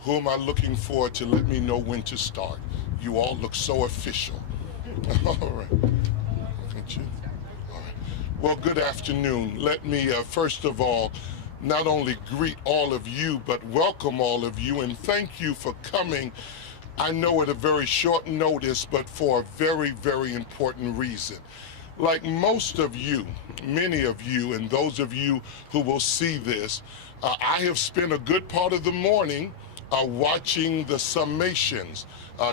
Who am I looking for to let me know when to start? You all look so official. All right. Thank you. All right. Well, good afternoon. Let me, first of all, not only greet all of you, but welcome all of you and thank you for coming. I know at a very short notice, but for a very, very important reason. Like most of you, many of you, and those of you who will see this, I have spent a good part of the morning watching the summations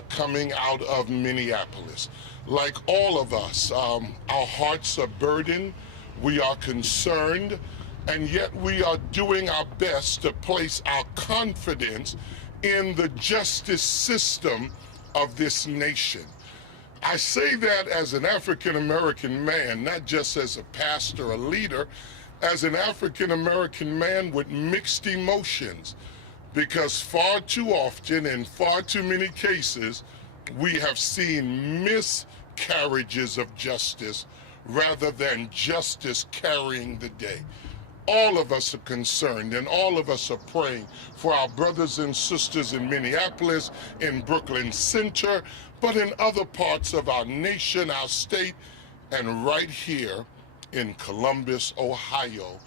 coming out of Minneapolis. Like all of us, our hearts are burdened, we are concerned, and yet we are doing our best to place our confidence in the justice system of this nation. I say that as an African-American man, not just as a pastor or leader, as an African-American man with mixed emotions, because far too often, in far too many cases, we have seen miscarriages of justice rather than justice carrying the day. All of us are concerned and all of us are praying for our brothers and sisters in Minneapolis, in Brooklyn Center, but in other parts of our nation, our state, and right here in Columbus, Ohio,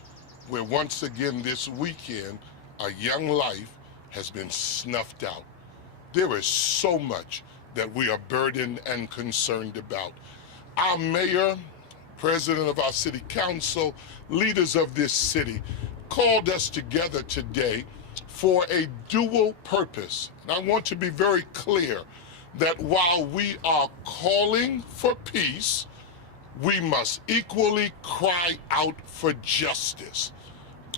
where once again this weekend, a young life has been snuffed out. There is so much that we are burdened and concerned about. Our mayor, president of our city council, leaders of this city called us together today for a dual purpose. And I want to be very clear that while we are calling for peace, we must equally cry out for justice.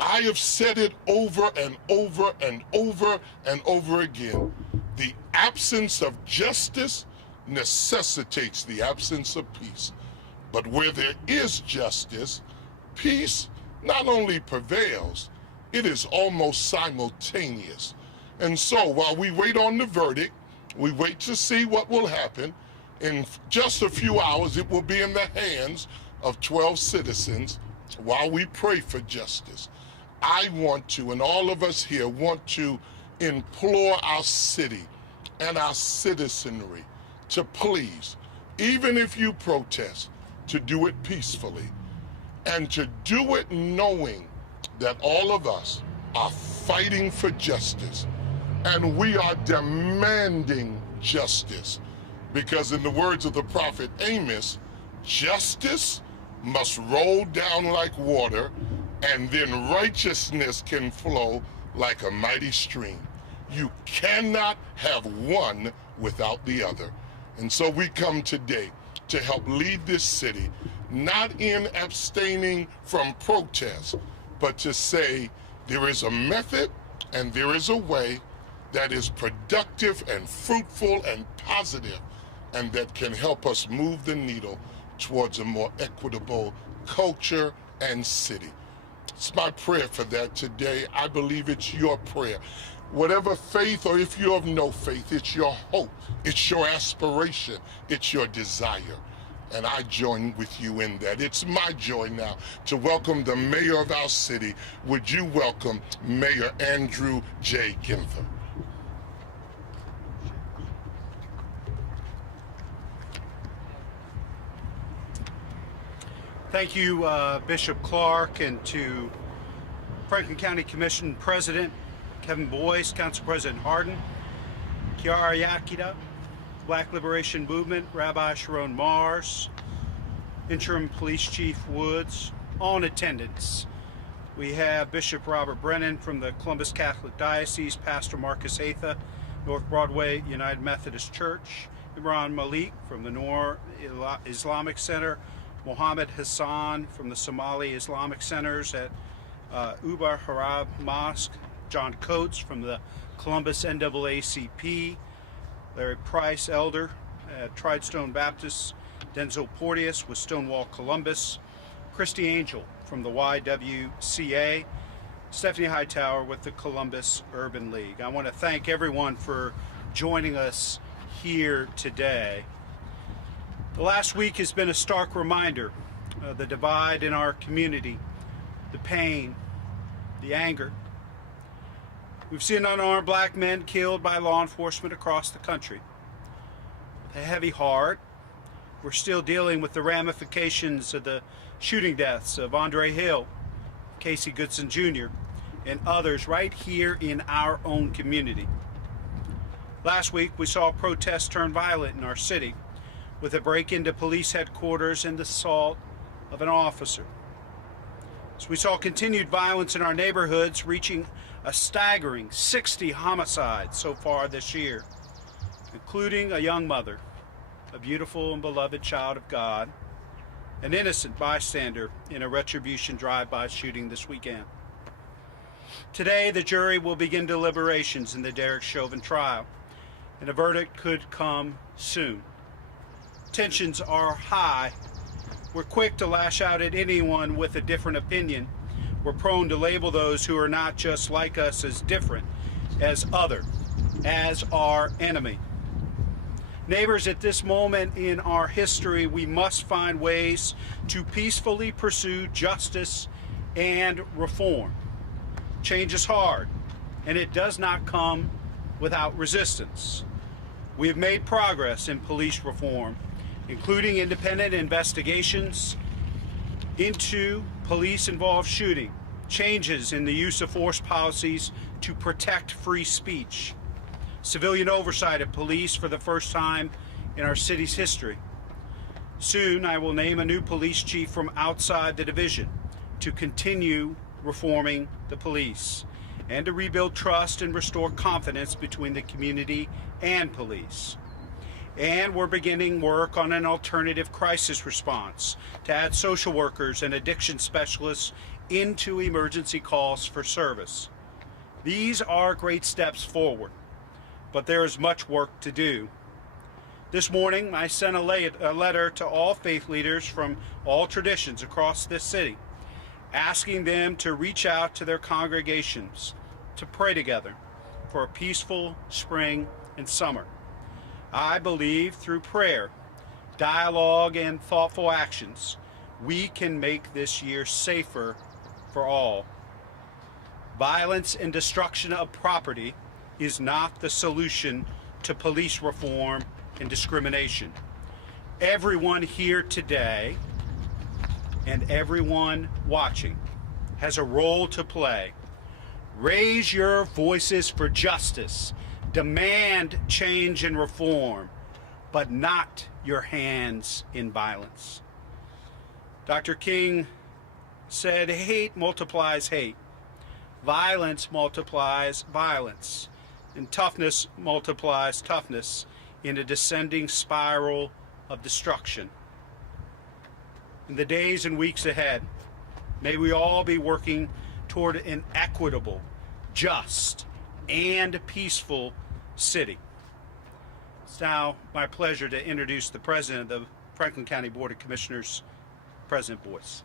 I have said it over and over and over and over again. The absence of justice necessitates the absence of peace. But where there is justice, peace not only prevails, it is almost simultaneous. And so while we wait on the verdict, we wait to see what will happen. In just a few hours, it will be in the hands of 12 citizens while we pray for justice. I want to, and all of us here want to implore our city and our citizenry to please, even if you protest, to do it peacefully and to do it knowing that all of us are fighting for justice and we are demanding justice. Because in the words of the prophet Amos, justice must roll down like water, and then righteousness can flow like a mighty stream. You cannot have one without the other. And so we come today to help lead this city, not in abstaining from protest, but to say there is a method and there is a way that is productive and fruitful and positive, and that can help us move the needle towards a more equitable culture and city. It's my prayer for that today. I believe it's your prayer. Whatever faith, or if you have no faith, it's your hope, it's your aspiration, it's your desire. And I join with you in that. It's my joy now to welcome the mayor of our city. Would you welcome Mayor Andrew J. Ginther? Thank you, Bishop Clark, and to Franklin County Commission President Kevin Boyce, Council President Hardin, Kiara Yakida, Black Liberation Movement, Rabbi Sharon Mars, Interim Police Chief Woods, all in attendance. We have Bishop Robert Brennan from the Columbus Catholic Diocese, Pastor Marcus Atha, North Broadway United Methodist Church, Imran Malik from the Noor Islamic Center, Mohammed Hassan from the Somali Islamic Centers at Ubar Harab Mosque, John Coates from the Columbus NAACP, Larry Price, Elder at Tridestone Baptist, Denzel Porteous with Stonewall Columbus, Christy Angel from the YWCA, Stephanie Hightower with the Columbus Urban League. I want to thank everyone for joining us here today. The last week has been a stark reminder of the divide in our community, the pain, the anger. We've seen unarmed black men killed by law enforcement across the country. With a heavy heart, we're still dealing with the ramifications of the shooting deaths of Andre Hill, Casey Goodson Jr., and others right here in our own community. Last week, we saw protests turn violent in our city with a break into police headquarters and the assault of an officer. So we saw continued violence in our neighborhoods, reaching a staggering 60 homicides so far this year, including a young mother, a beautiful and beloved child of God, an innocent bystander in a retribution drive-by shooting this weekend. Today, the jury will begin deliberations in the Derek Chauvin trial, and a verdict could come soon. Tensions are high. We're quick to lash out at anyone with a different opinion. We're prone to label those who are not just like us as different, as other, as our enemy. Neighbors, at this moment in our history, we must find ways to peacefully pursue justice and reform. Change is hard, and it does not come without resistance. We have made progress in police reform, including independent investigations into police-involved shooting, changes in the use of force policies to protect free speech, civilian oversight of police for the first time in our city's history. Soon, I will name a new police chief from outside the division to continue reforming the police and to rebuild trust and restore confidence between the community and police. And we're beginning work on an alternative crisis response to add social workers and addiction specialists into emergency calls for service. These are great steps forward, but there is much work to do. This morning, I sent a letter to all faith leaders from all traditions across this city, asking them to reach out to their congregations to pray together for a peaceful spring and summer. I believe through prayer, dialogue, and thoughtful actions, we can make this year safer for all. Violence and destruction of property is not the solution to police reform and discrimination. Everyone here today and everyone watching has a role to play. Raise your voices for justice. Demand change and reform, but not your hands in violence. Dr. King said, hate multiplies hate. Violence multiplies violence. And toughness multiplies toughness in a descending spiral of destruction. In the days and weeks ahead, may we all be working toward an equitable, just, and peaceful city. It's now my pleasure to introduce the President of the Franklin County Board of Commissioners, President Boyce.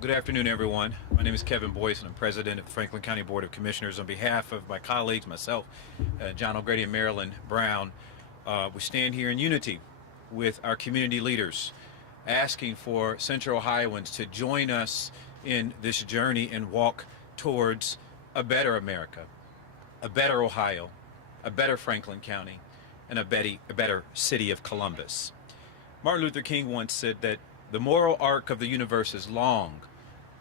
Good afternoon, everyone. My name is Kevin Boyce, and I'm President of the Franklin County Board of Commissioners. On behalf of my colleagues, myself, John O'Grady, and Marilyn Brown, we stand here in unity with our community leaders, asking for Central Ohioans to join us in this journey and walk towards a better America, a better Ohio, a better Franklin County, and a better city of Columbus. Martin Luther King once said that the moral arc of the universe is long,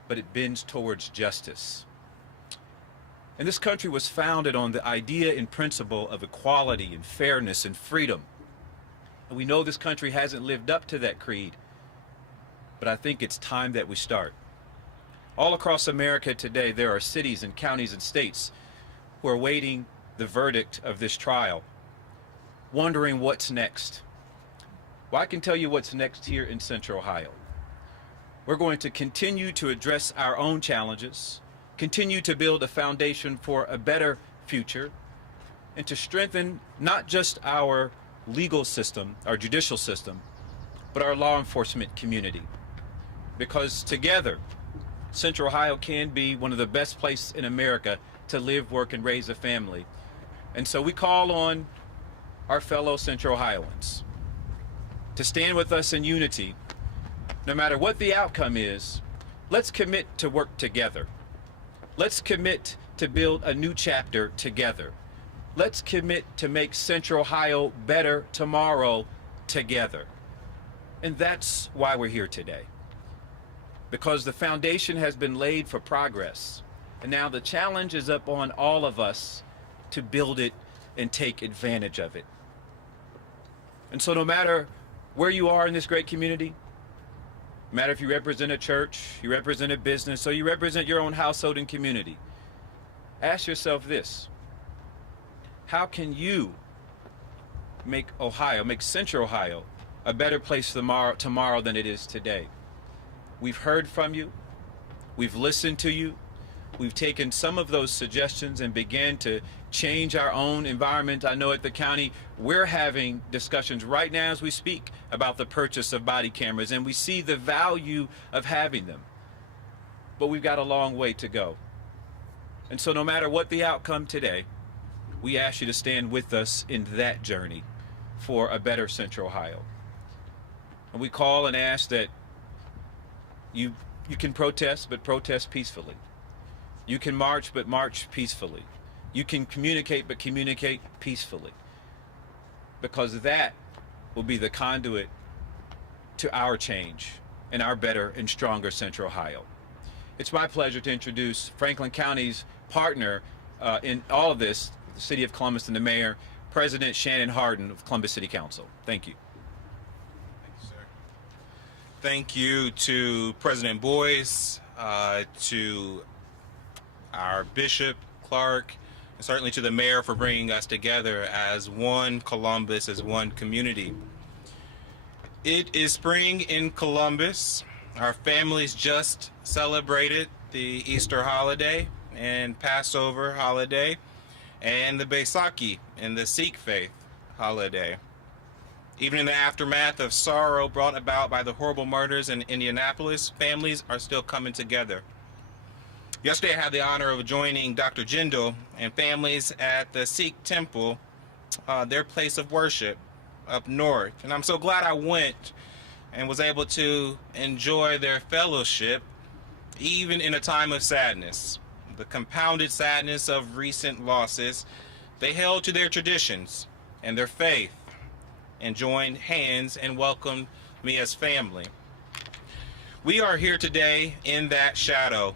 but it bends towards justice. And this country was founded on the idea and principle of equality and fairness and freedom. And we know this country hasn't lived up to that creed, but I think it's time that we start. All across America today, there are cities and counties and states who are waiting the verdict of this trial, wondering what's next. Well, I can tell you what's next here in Central Ohio. We're going to continue to address our own challenges, continue to build a foundation for a better future, and to strengthen not just our legal system, our judicial system, but our law enforcement community. Because together, Central Ohio can be one of the best places in America to live, work, and raise a family. And so we call on our fellow Central Ohioans to stand with us in unity. No matter what the outcome is, let's commit to work together. Let's commit to build a new chapter together. Let's commit to make Central Ohio better tomorrow together. And that's why we're here today. Because the foundation has been laid for progress. And now the challenge is up on all of us to build it and take advantage of it. And so no matter where you are in this great community, no matter if you represent a church, you represent a business, or you represent your own household and community, ask yourself this: how can you make Central Ohio, a better place tomorrow than it is today? We've heard from you. We've listened to you. We've taken some of those suggestions and began to change our own environment. I know at the county, we're having discussions right now as we speak about the purchase of body cameras, and we see the value of having them. But we've got a long way to go. And so no matter what the outcome today, we ask you to stand with us in that journey for a better Central Ohio. And we call and ask that you can protest, but protest peacefully. You can march, but march peacefully. You can communicate, but communicate peacefully. Because that will be the conduit to our change and our better and stronger Central Ohio. It's my pleasure to introduce Franklin County's partner in all of this, the City of Columbus and the Mayor, President Shannon Hardin of Columbus City Council. Thank you. Thank you to President Boyce, to our Bishop Clark, and certainly to the Mayor for bringing us together as one Columbus, as one community. It is spring in Columbus. Our families just celebrated the Easter holiday and Passover holiday and the Baisakhi and the Sikh faith holiday. Even in the aftermath of sorrow brought about by the horrible murders in Indianapolis, families are still coming together. Yesterday, I had the honor of joining Dr. Jindal and families at the Sikh temple, their place of worship up north. And I'm so glad I went and was able to enjoy their fellowship, even in a time of sadness. The compounded sadness of recent losses, they held to their traditions and their faith, and joined hands and welcomed me as family. We are here today in that shadow,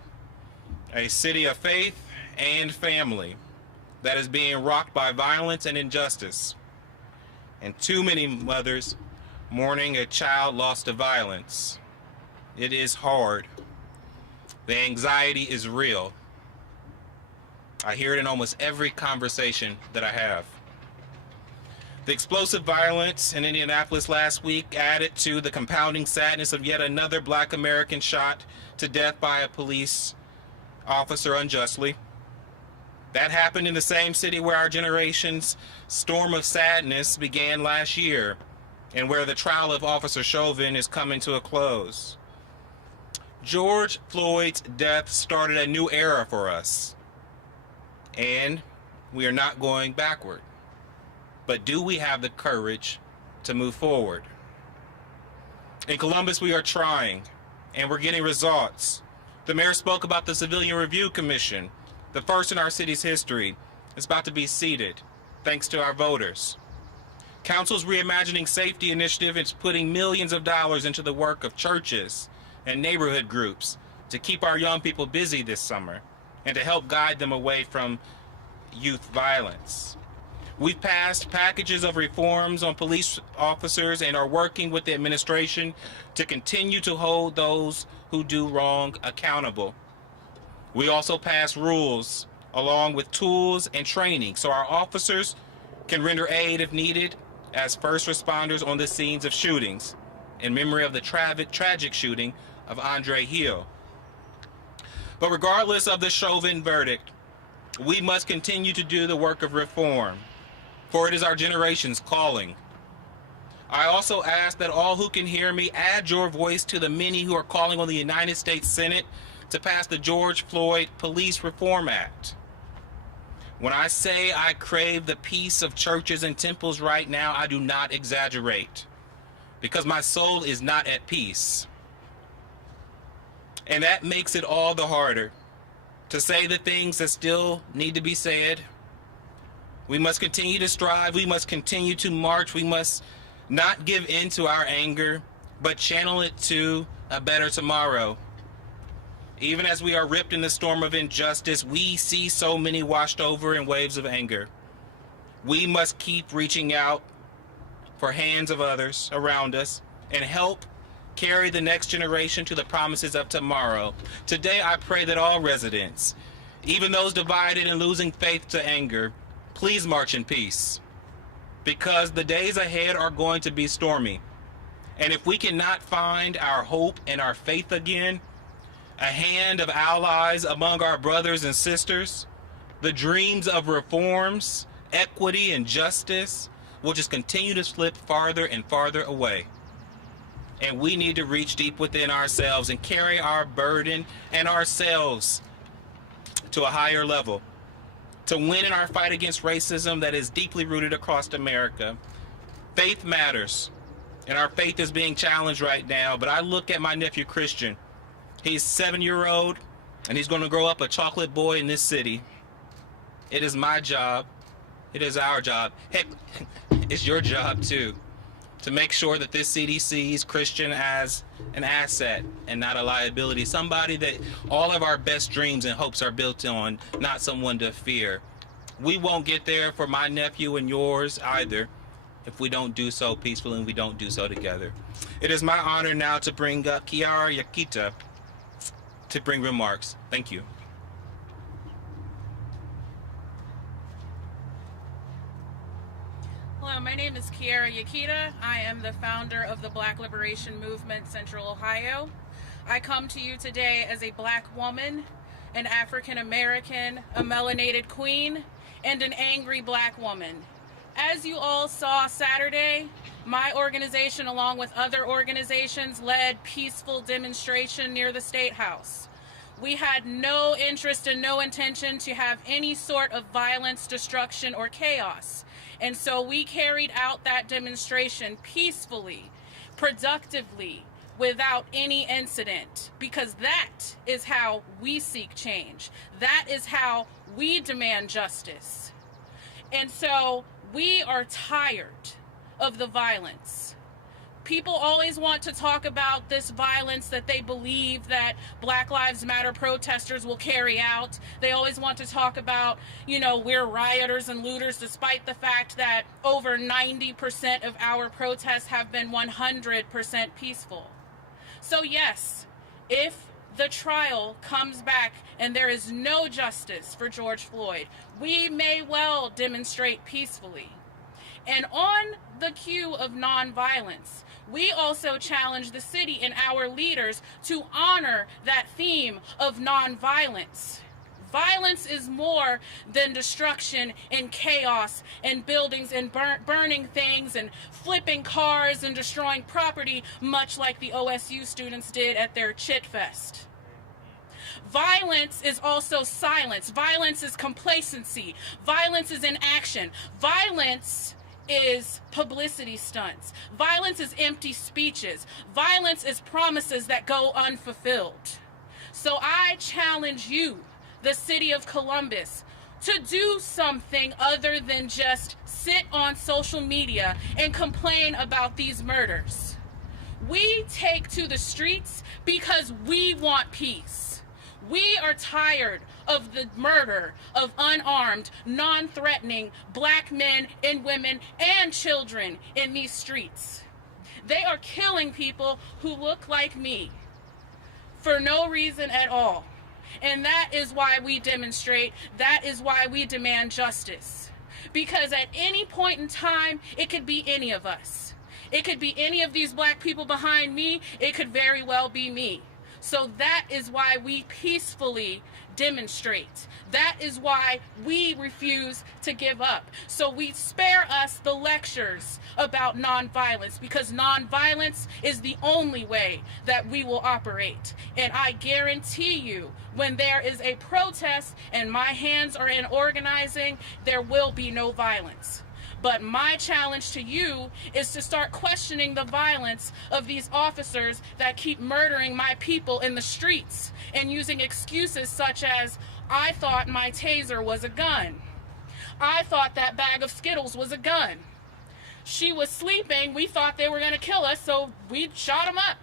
a city of faith and family that is being rocked by violence and injustice, and too many mothers mourning a child lost to violence. It is hard. The anxiety is real. I hear it in almost every conversation that I have. The explosive violence in Indianapolis last week added to the compounding sadness of yet another Black American shot to death by a police officer unjustly. That happened in the same city where our generation's storm of sadness began last year, and where the trial of Officer Chauvin is coming to a close. George Floyd's death started a new era for us, and we are not going backward. But do we have the courage to move forward? In Columbus, we are trying, and we're getting results. The mayor spoke about the Civilian Review Commission, the first in our city's history. It's about to be seated, thanks to our voters. Council's Reimagining Safety Initiative is putting millions of dollars into the work of churches and neighborhood groups to keep our young people busy this summer and to help guide them away from youth violence. We've passed packages of reforms on police officers and are working with the administration to continue to hold those who do wrong accountable. We also passed rules along with tools and training so our officers can render aid if needed as first responders on the scenes of shootings in memory of the tragic shooting of Andre Hill. But regardless of the Chauvin verdict, we must continue to do the work of reform, for it is our generation's calling. I also ask that all who can hear me add your voice to the many who are calling on the United States Senate to pass the George Floyd Police Reform Act. When I say I crave the peace of churches and temples right now, I do not exaggerate, because my soul is not at peace. And that makes it all the harder to say the things that still need to be said. We must continue to strive. We must continue to march. We must not give in to our anger, but channel it to a better tomorrow. Even as we are ripped in the storm of injustice, we see so many washed over in waves of anger. We must keep reaching out for hands of others around us and help carry the next generation to the promises of tomorrow. Today, I pray that all residents, even those divided and losing faith to anger, please march in peace, because the days ahead are going to be stormy. And if we cannot find our hope and our faith again, a hand of allies among our brothers and sisters, the dreams of reforms, equity, and justice will just continue to slip farther and farther away. And we need to reach deep within ourselves and carry our burden and ourselves to a higher level, to win in our fight against racism that is deeply rooted across America. Faith matters, and our faith is being challenged right now. But I look at my nephew Christian. He's 7-year-old, and he's going to grow up a chocolate boy in this city. It is my job. It is our job. Heck, it's your job too, to make sure that this city sees Christian as an asset and not a liability, somebody that all of our best dreams and hopes are built on, not someone to fear. We won't get there for my nephew and yours either if we don't do so peacefully and we don't do so together. It is my honor now to bring up Kiara Yakita to bring remarks. Thank you. Hello, my name is Kiara Yakita. I am the founder of the Black Liberation Movement Central Ohio. I come to you today as a Black woman, an African American, a melanated queen, and an angry Black woman. As you all saw Saturday, my organization, along with other organizations, led peaceful demonstration near the State House. We had no interest and no intention to have any sort of violence, destruction, or chaos. And so we carried out that demonstration peacefully, productively, without any incident, because that is how we seek change. That is how we demand justice. And so we are tired of the violence. People always want to talk about this violence that they believe that Black Lives Matter protesters will carry out. They always want to talk about, we're rioters and looters, despite the fact that over 90% of our protests have been 100% peaceful. So yes, if the trial comes back and there is no justice for George Floyd, we may well demonstrate peacefully. And on the cue of nonviolence, we also challenge the city and our leaders to honor that theme of nonviolence. Violence is more than destruction and chaos and buildings and burning things and flipping cars and destroying property, much like the OSU students did at their Chit Fest. Violence is also silence. Violence is complacency. Violence is inaction. Violence is publicity stunts. Violence is empty speeches. Violence is promises that go unfulfilled. So I challenge you, the city of Columbus, to do something other than just sit on social media and complain about these murders. We take to the streets because we want peace. We are tired of the murder of unarmed, non-threatening Black men and women and children in these streets. They are killing people who look like me for no reason at all. And that is why we demonstrate. That is why we demand justice. Because at any point in time, it could be any of us. It could be any of these Black people behind me. It could very well be me. So that is why we peacefully demonstrate. That is why we refuse to give up. So we spare us the lectures about nonviolence, because nonviolence is the only way that we will operate. And I guarantee you, when there is a protest and my hands are in organizing, there will be no violence. But my challenge to you is to start questioning the violence of these officers that keep murdering my people in the streets and using excuses such as, I thought my taser was a gun. I thought that bag of Skittles was a gun. She was sleeping, we thought they were going to kill us, so we shot them up.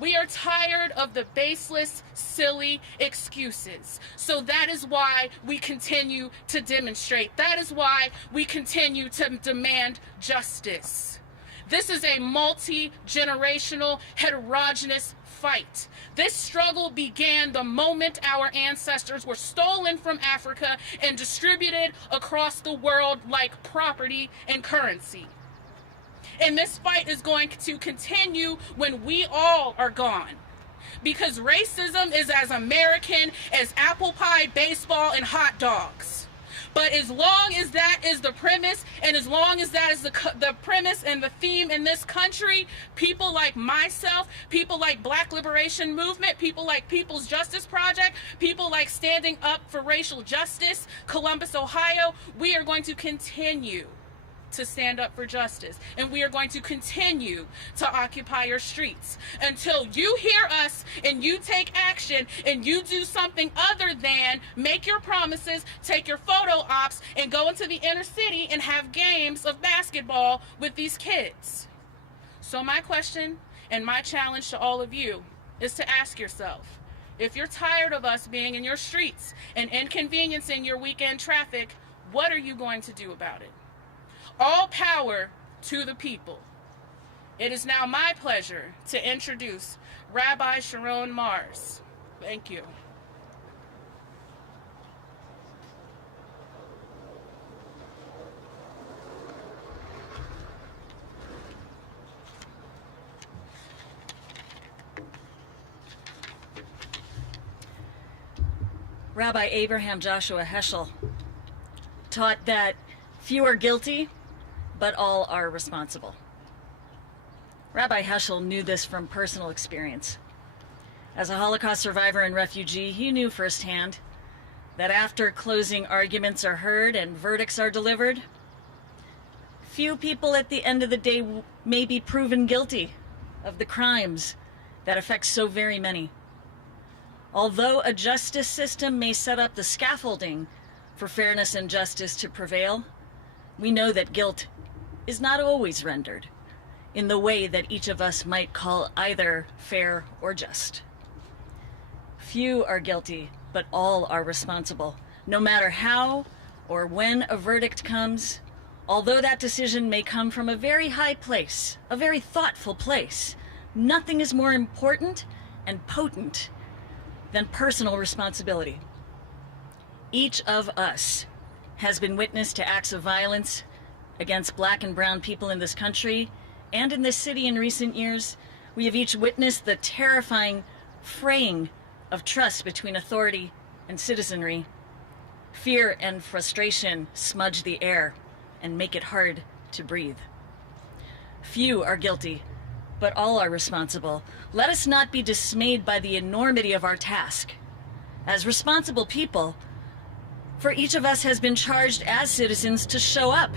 We are tired of the baseless, silly excuses. So that is why we continue to demonstrate. That is why we continue to demand justice. This is a multi-generational, heterogeneous fight. This struggle began the moment our ancestors were stolen from Africa and distributed across the world like property and currency. And this fight is going to continue when we all are gone. Because racism is as American as apple pie, baseball, and hot dogs. But as long as that is the premise, and as long as that is the premise and the theme in this country, people like myself, people like Black Liberation Movement, people like People's Justice Project, people like Standing Up for Racial Justice, Columbus, Ohio, we are going to continue to stand up for justice, and we are going to continue to occupy your streets until you hear us and you take action and you do something other than make your promises, take your photo ops, and go into the inner city and have games of basketball with these kids. So my question and my challenge to all of you is to ask yourself, if you're tired of us being in your streets and inconveniencing your weekend traffic, what are you going to do about it? All power to the people. It is now my pleasure to introduce Rabbi Sharon Mars. Thank you. Rabbi Abraham Joshua Heschel taught that few are guilty, but all are responsible. Rabbi Heschel knew this from personal experience. As a Holocaust survivor and refugee, he knew firsthand that after closing arguments are heard and verdicts are delivered, few people at the end of the day may be proven guilty of the crimes that affect so very many. Although a justice system may set up the scaffolding for fairness and justice to prevail, we know that guilt is not always rendered in the way that each of us might call either fair or just. Few are guilty, but all are responsible. No matter how or when a verdict comes, although that decision may come from a very high place, a very thoughtful place, nothing is more important and potent than personal responsibility. Each of us has been witness to acts of violence against Black and brown people in this country and in this city in recent years. We have each witnessed the terrifying fraying of trust between authority and citizenry. Fear and frustration smudge the air and make it hard to breathe. Few are guilty, but all are responsible. Let us not be dismayed by the enormity of our task. As responsible people, for each of us has been charged as citizens to show up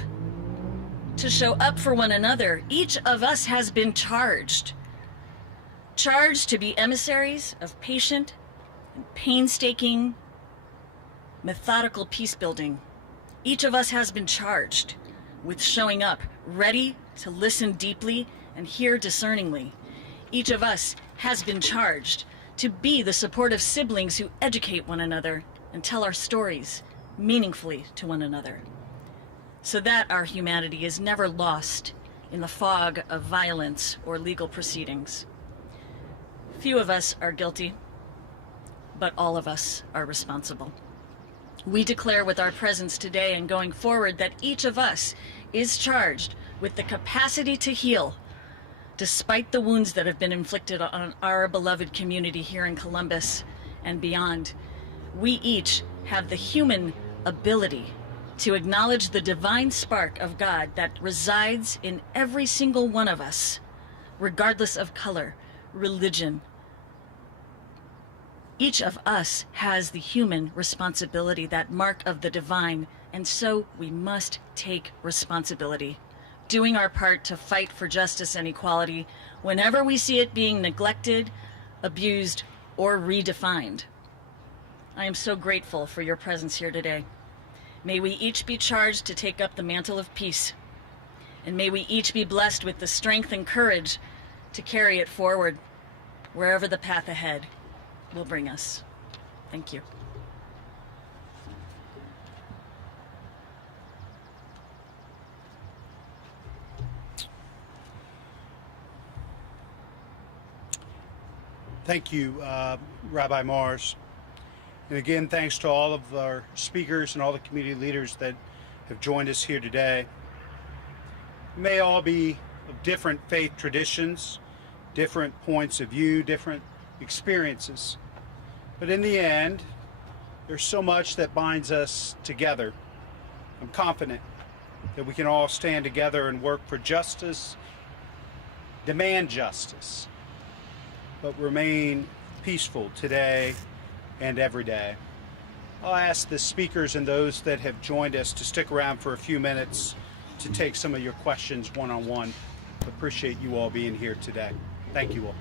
for one another. Each of us has been charged to be emissaries of patient and painstaking, methodical peace building. Each of us has been charged with showing up, ready to listen deeply and hear discerningly. Each of us has been charged to be the supportive siblings who educate one another and tell our stories meaningfully to one another, so that our humanity is never lost in the fog of violence or legal proceedings. Few of us are guilty, but all of us are responsible. We declare with our presence today and going forward that each of us is charged with the capacity to heal, despite the wounds that have been inflicted on our beloved community here in Columbus and beyond. we each have the human ability to acknowledge the divine spark of God that resides in every single one of us, regardless of color, religion. Each of us has the human responsibility, that mark of the divine, and so we must take responsibility, doing our part to fight for justice and equality whenever we see it being neglected, abused, or redefined. I am so grateful for your presence here today. May we each be charged to take up the mantle of peace, and may we each be blessed with the strength and courage to carry it forward wherever the path ahead will bring us. Thank you. Thank you, Rabbi Mars. And again, thanks to all of our speakers and all the community leaders that have joined us here today. We may all be of different faith traditions, different points of view, different experiences. But in the end, there's so much that binds us together. I'm confident that we can all stand together and work for justice, demand justice, but remain peaceful today and every day. I'll ask the speakers and those that have joined us to stick around for a few minutes to take some of your questions one-on-one. Appreciate you all being here today. Thank you all.